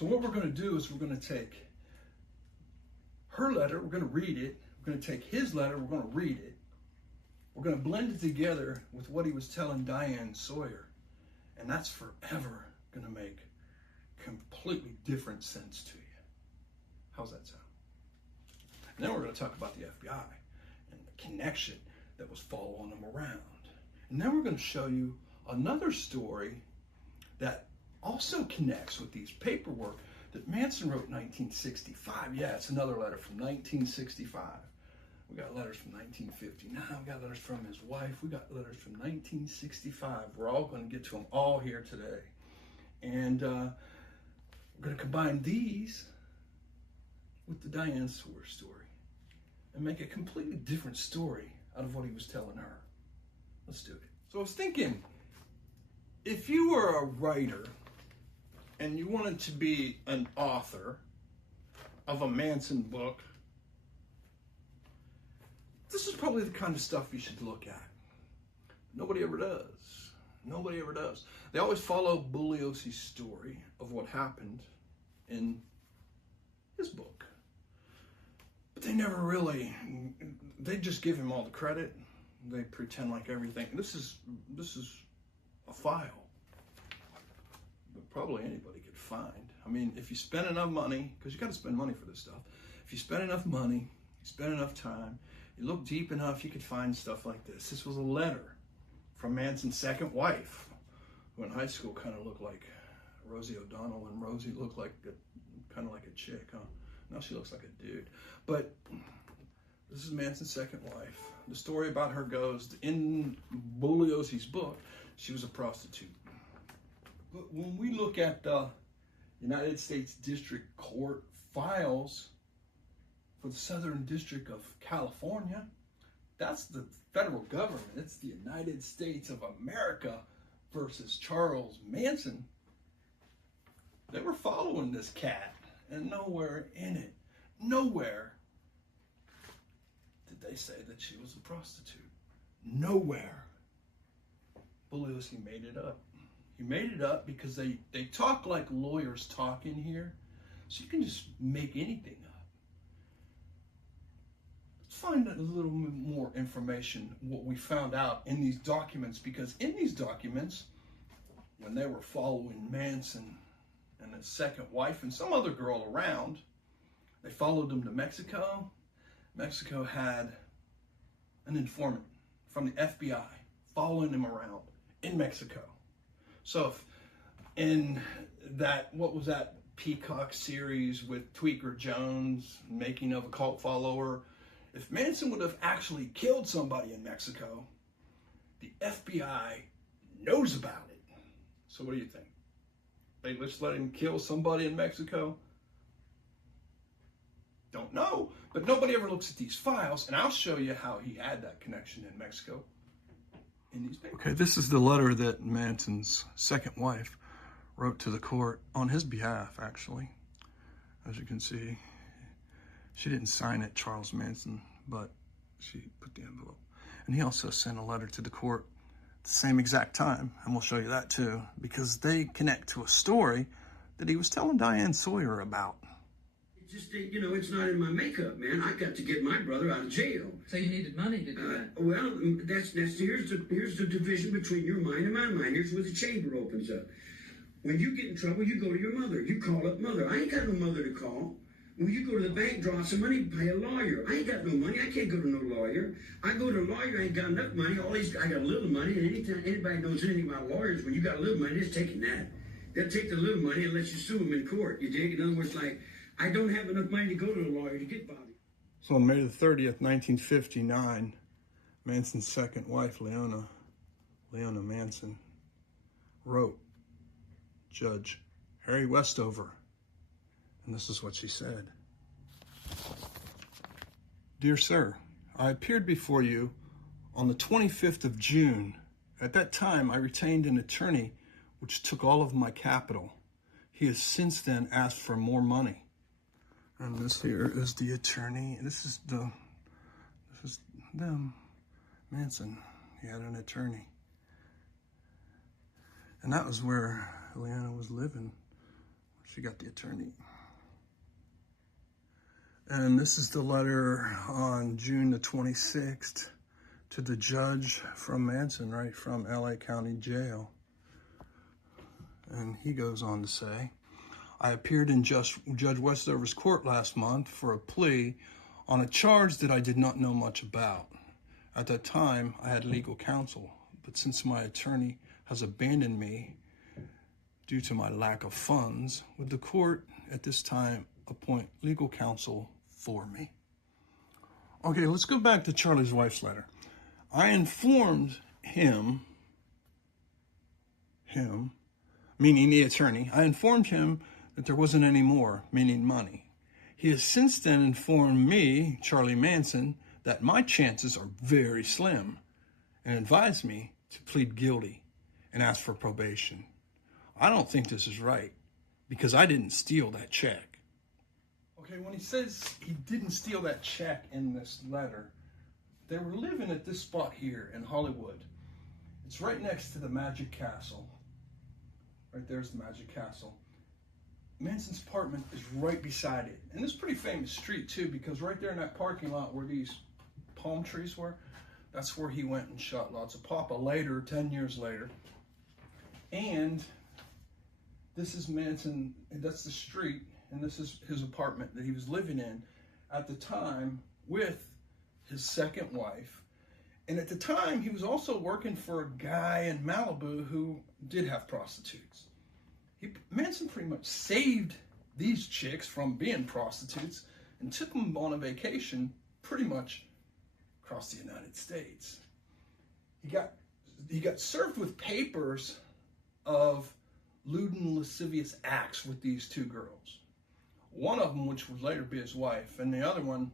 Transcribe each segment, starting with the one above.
So what we're going to do is we're going to take her letter, we're going to read it. We're going to take his letter, we're going to read it. We're going to blend it together with what he was telling Diane Sawyer. And that's forever going to make completely different sense to you. How's that sound? And then we're going to talk about the FBI and the connection that was following them around. And then we're going to show you another story that also connects with these paperwork that Manson wrote in 1965. Yeah, it's another letter from 1965. We got letters from 1959. We got letters from his wife. We got letters from 1965. We're all going to get to them all here today. And we're going to combine these with the Diane Sawyer story and make a completely different story out of what he was telling her. Let's do it. So I was thinking, if you were a writer and you wanted to be an author of a Manson book, this is probably the kind of stuff you should look at. Nobody ever does. Nobody ever does. They always follow Bugliosi's story of what happened in his book. But they never really, they just give him all the credit. They pretend like everything. This is a file that probably anybody could find. I mean, if you spend enough money, because you got to spend money for this stuff. If you spend enough money, you spend enough time, you look deep enough, you could find stuff like this. This was a letter from Manson's second wife, who in high school kind of looked like Rosie O'Donnell, and Rosie looked like kind of like a chick, huh? Now she looks like a dude. But this is Manson's second wife. The story about her goes, in Bugliosi's book, she was a prostitute. But when we look at the United States District Court files for the Southern District of California, that's the federal government. It's the United States of America versus Charles Manson. They were following this cat, and nowhere in it, nowhere did they say that she was a prostitute. Nowhere. Bugliosi made it up. He made it up because they talk like lawyers talk in here, so you can just make anything up. Let's find a little bit more information, what we found out in these documents, because in these documents, when they were following Manson and his second wife and some other girl around, they followed them to Mexico. Mexico had an informant from the FBI following him around in Mexico. So if in that, what was that Peacock series with Tweaker Jones, Making of a Cult Follower, if Manson would have actually killed somebody in Mexico, the FBI knows about it. So what do you think? They just let him kill somebody in Mexico? Don't know, but nobody ever looks at these files, and I'll show you how he had that connection in Mexico in these papers. Okay, this is the letter that Manson's second wife wrote to the court on his behalf, actually. As you can see, she didn't sign it, Charles Manson, but she put the envelope. And he also sent a letter to the court at the same exact time, and we'll show you that too, because they connect to a story that he was telling Diane Sawyer about. Just, you know, it's not in my makeup, man. I got to get my brother out of jail. So you needed money to do that? Well, here's the division between your mind and my mind. Here's where the chamber opens up. When you get in trouble, you go to your mother. You call up mother. I ain't got no mother to call. When you go to the bank, draw some money, pay a lawyer. I ain't got no money. I can't go to no lawyer. I go to a lawyer, I ain't got enough money. I got a little money, and anytime anybody knows anything about lawyers, when you got a little money, it's taking that. They'll take the little money and let you sue them in court. You dig? In other words, like, I don't have enough money to go to a lawyer to get Bobby. So on May the 30th, 1959, Manson's second wife, Leona Manson, wrote Judge Harry Westover, and this is what she said. Dear sir, I appeared before you on the 25th of June. At that time, I retained an attorney which took all of my capital. He has since then asked for more money. And this here is the attorney. This is them, Manson. He had an attorney. And that was where Leona was living. She got the attorney. And this is the letter on June the 26th to the judge from Manson, right from LA County Jail. And he goes on to say, I appeared in Judge Westover's court last month for a plea on a charge that I did not know much about. At that time, I had legal counsel, but since my attorney has abandoned me due to my lack of funds, would the court at this time appoint legal counsel for me? Okay, let's go back to Charlie's wife's letter. I informed him, meaning the attorney, I informed him that there wasn't any more, meaning money. He has since then informed me, Charlie Manson, that my chances are very slim and advised me to plead guilty and ask for probation. I don't think this is right because I didn't steal that check. Okay, when he says he didn't steal that check in this letter, they were living at this spot here in Hollywood. It's right next to the Magic Castle. Right there's the Magic Castle. Manson's apartment is right beside it. And this is a pretty famous street too, because right there in that parking lot where these palm trees were, that's where he went and shot lots of Papa later, 10 years later. And this is Manson, that's the street, and this is his apartment that he was living in at the time with his second wife. And at the time, he was also working for a guy in Malibu who did have prostitutes. Manson pretty much saved these chicks from being prostitutes and took them on a vacation pretty much across the United States. He got served with papers of lewd and lascivious acts with these two girls. One of them, which would later be his wife, and the other one,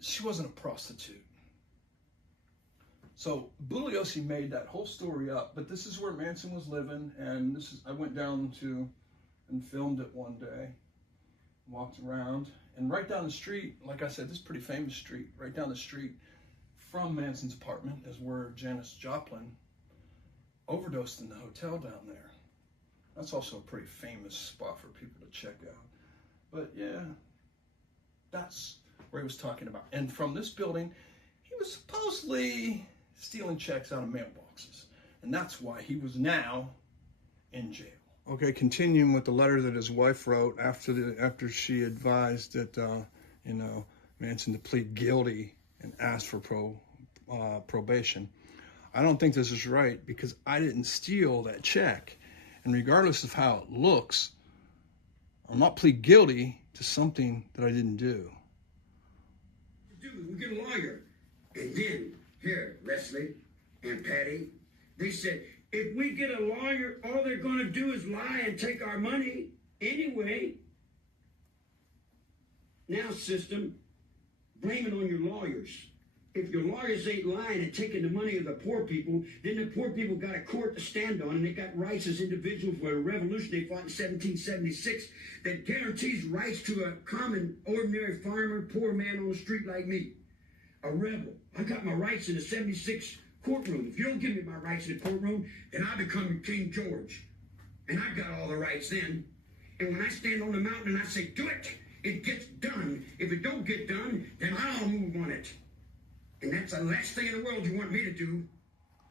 she wasn't a prostitute. So Bugliosi made that whole story up, but this is where Manson was living, and I went down to and filmed it one day, walked around, and right down the street, like I said, this is a pretty famous street, right down the street from Manson's apartment is where Janis Joplin overdosed in the hotel down there. That's also a pretty famous spot for people to check out. But yeah, that's where he was talking about. And from this building, he was supposedly stealing checks out of mailboxes. And that's why he was now in jail. Okay, continuing with the letter that his wife wrote after she advised that, Manson to plead guilty and ask for probation. I don't think this is right because I didn't steal that check. And regardless of how it looks, I'll not plead guilty to something that I didn't do. We get a lawyer. And then, here, Leslie and Patty, they said, if we get a lawyer, all they're going to do is lie and take our money anyway. Now, system, blame it on your lawyers. If your lawyers ain't lying and taking the money of the poor people, then the poor people got a court to stand on, and they got rights as individuals for a revolution they fought in 1776 that guarantees rights to a common, ordinary farmer, poor man on the street like me. A rebel. I got my rights in the 76 courtroom. If you don't give me my rights in the courtroom, then I become King George. And I've got all the rights then. And when I stand on the mountain and I say, do it, it gets done. If it don't get done, then I'll move on it. And that's the last thing in the world you want me to do.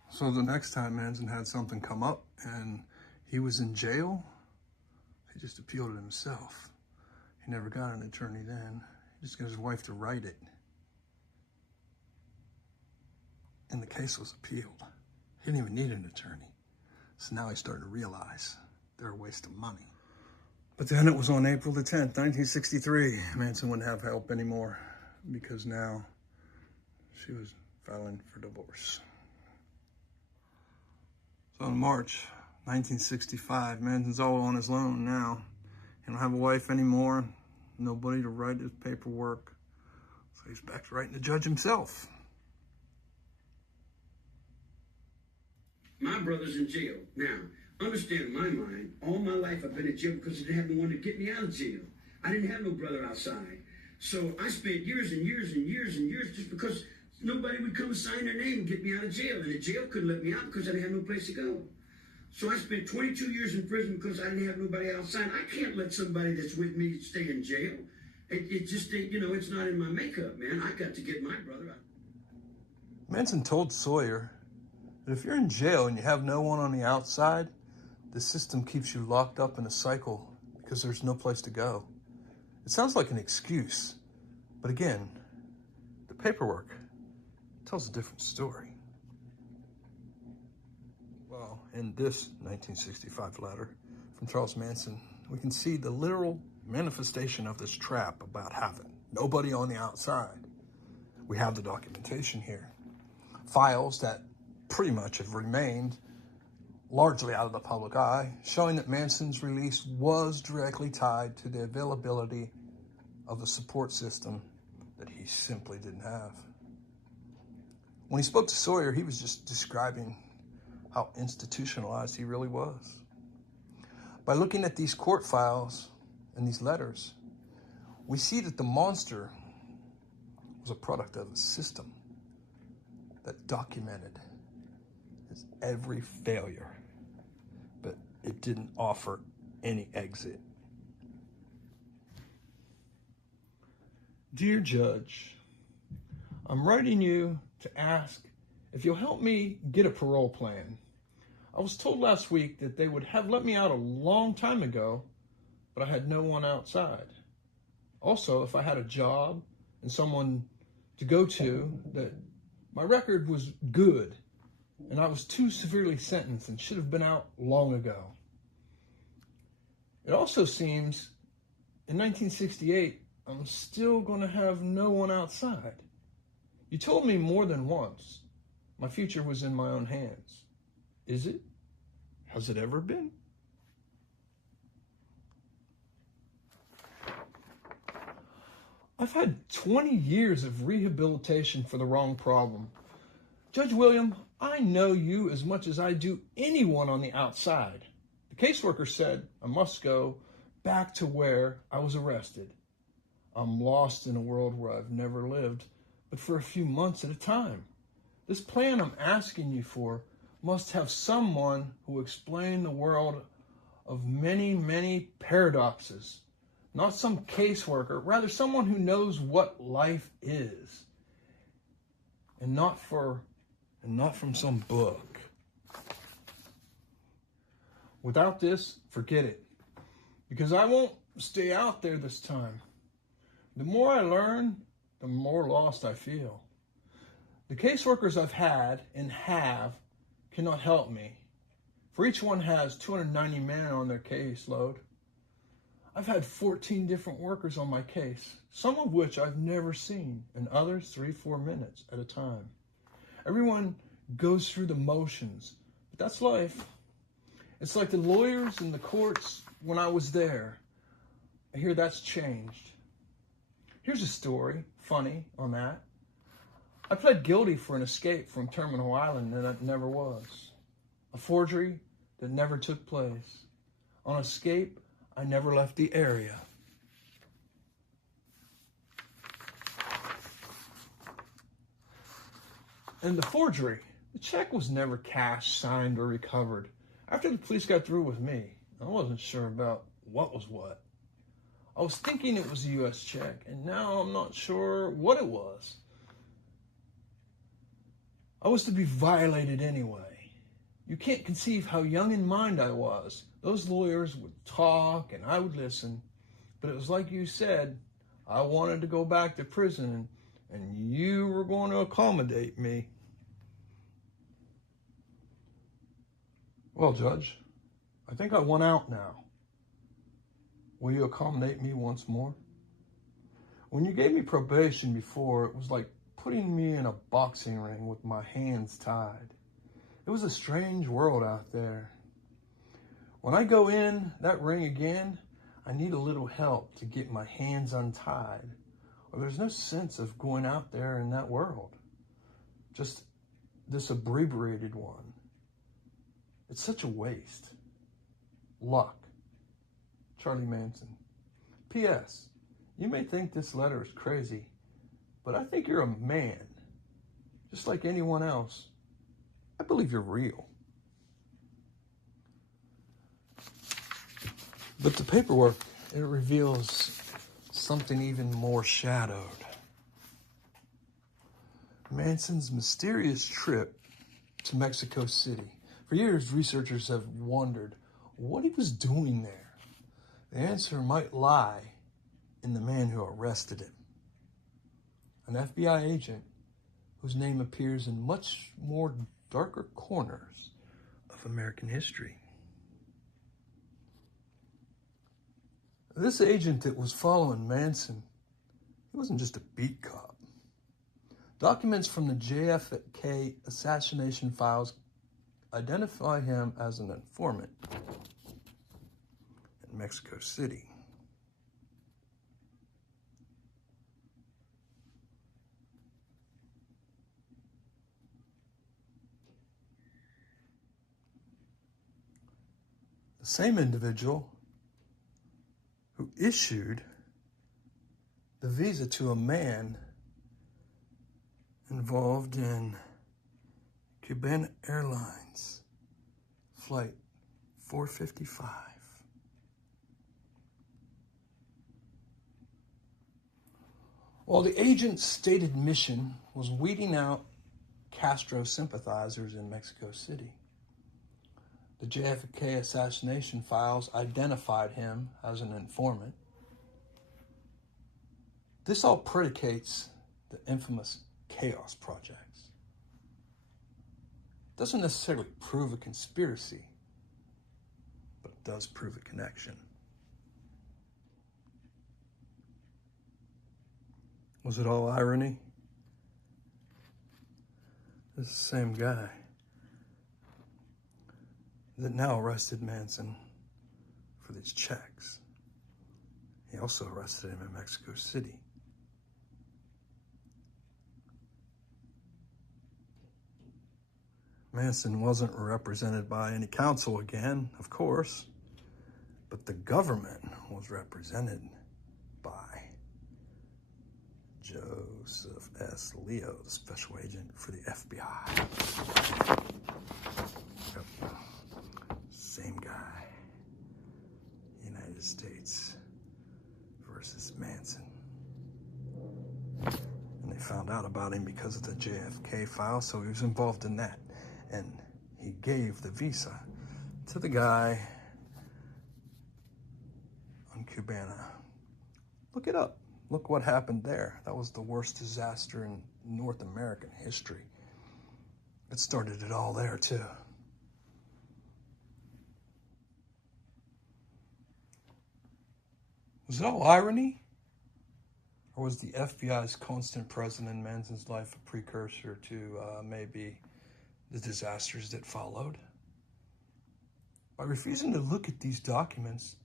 So the next time Manson had something come up and he was in jail, he just appealed it himself. He never got an attorney then. He just got his wife to write it. And the case was appealed. He didn't even need an attorney. So now he started to realize they're a waste of money. But then it was on April the 10th, 1963. Manson wouldn't have help anymore because now she was filing for divorce. So in March 1965, Manson's all on his own now. He don't have a wife anymore, nobody to write his paperwork. So he's back to writing the judge himself. My brother's in jail. Now, understand in my mind, all my life I've been in jail because I didn't have no one to get me out of jail. I didn't have no brother outside. So I spent years and years and years and years just because nobody would come and sign their name and get me out of jail. And the jail couldn't let me out because I didn't have no place to go. So I spent 22 years in prison because I didn't have nobody outside. I can't let somebody that's with me stay in jail. It just, it's not in my makeup, man. I got to get my brother out. Manson told Sawyer that if you're in jail and you have no one on the outside, the system keeps you locked up in a cycle because there's no place to go. It sounds like an excuse, but again, the paperwork tells a different story. Well, in this 1965 letter from Charles Manson, we can see the literal manifestation of this trap about having nobody on the outside. We have the documentation here. Files that pretty much have remained largely out of the public eye, showing that Manson's release was directly tied to the availability of a support system that he simply didn't have. When he spoke to Sawyer, he was just describing how institutionalized he really was. By looking at these court files and these letters, we see that the monster was a product of a system that documented his every failure, but it didn't offer any exit. Dear Judge, I'm writing you to ask if you'll help me get a parole plan. I was told last week that they would have let me out a long time ago, but I had no one outside. Also, if I had a job and someone to go to, that my record was good and I was too severely sentenced and should have been out long ago. It also seems in 1968, I'm still going to have no one outside. You told me more than once my future was in my own hands. Is it? Has it ever been? I've had 20 years of rehabilitation for the wrong problem. Judge William, I know you as much as I do anyone on the outside. The caseworker said I must go back to where I was arrested. I'm lost in a world where I've never lived, but for a few months at a time. This plan I'm asking you for must have someone who will explain the world of many, many paradoxes. Not some caseworker, rather someone who knows what life is. And not from some book. Without this, forget it. Because I won't stay out there this time. The more I learn, the more lost I feel. The caseworkers I've had and have cannot help me. For each one has 290 men on their caseload. I've had 14 different workers on my case, some of which I've never seen, and others 3-4 minutes at a time. Everyone goes through the motions, but that's life. It's like the lawyers in the courts when I was there. I hear that's changed. Here's a story, funny on that. I pled guilty for an escape from Terminal Island that never was. A forgery that never took place. On escape, I never left the area. And the forgery, the check was never cashed, signed, or recovered. After the police got through with me, I wasn't sure about what was what. I was thinking it was a U.S. check, and now I'm not sure what it was. I was to be violated anyway. You can't conceive how young in mind I was. Those lawyers would talk and I would listen. But it was like you said, I wanted to go back to prison and you were going to accommodate me. Well, Judge, I think I want out now. Will you accommodate me once more? When you gave me probation before, it was like putting me in a boxing ring with my hands tied. It was a strange world out there. When I go in that ring again, I need a little help to get my hands untied, or there's no sense of going out there in that world. Just this abbreviated one. It's such a waste. Luck. Charlie Manson. P.S. You may think this letter is crazy, but I think you're a man, just like anyone else. I believe you're real. But the paperwork, it reveals something even more shadowed. Manson's mysterious trip to Mexico City. For years, researchers have wondered what he was doing there. The answer might lie in the man who arrested him, an FBI agent whose name appears in much more darker corners of American history. This agent that was following Manson, he wasn't just a beat cop. Documents from the JFK assassination files identify him as an informant in Mexico City. The same individual who issued the visa to a man involved in Cubana Airlines flight 455. While the agent's stated mission was weeding out Castro sympathizers in Mexico City, the JFK assassination files identified him as an informant. This all predicates the infamous Chaos Projects. It doesn't necessarily prove a conspiracy, but it does prove a connection. Was it all irony? This is the same guy that now arrested Manson for these checks. He also arrested him in Mexico City. Manson wasn't represented by any counsel again, of course, but the government was represented by Joseph S. Leo, the special agent for the FBI. Yep. Same guy. United States versus Manson. And they found out about him because of the JFK file, so he was involved in that. And he gave the visa to the guy on Cubana. Look it up. Look what happened there. That was the worst disaster in North American history. It started it all there, too. Was it all irony? Or was the FBI's constant presence in Manson's life a precursor to maybe the disasters that followed? By refusing to look at these documents,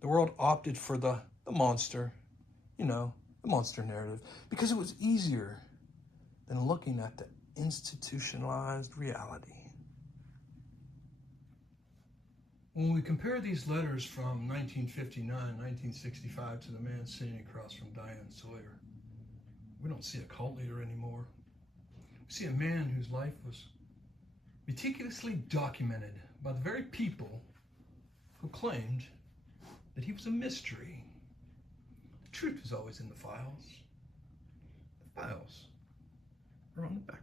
the world opted for the monster, the monster narrative, because it was easier than looking at the institutionalized reality. When we compare these letters from 1959, 1965 to the man sitting across from Diane Sawyer, we don't see a cult leader anymore. We see a man whose life was meticulously documented by the very people who claimed that he was a mystery. The truth was always in the files. The files are on the back.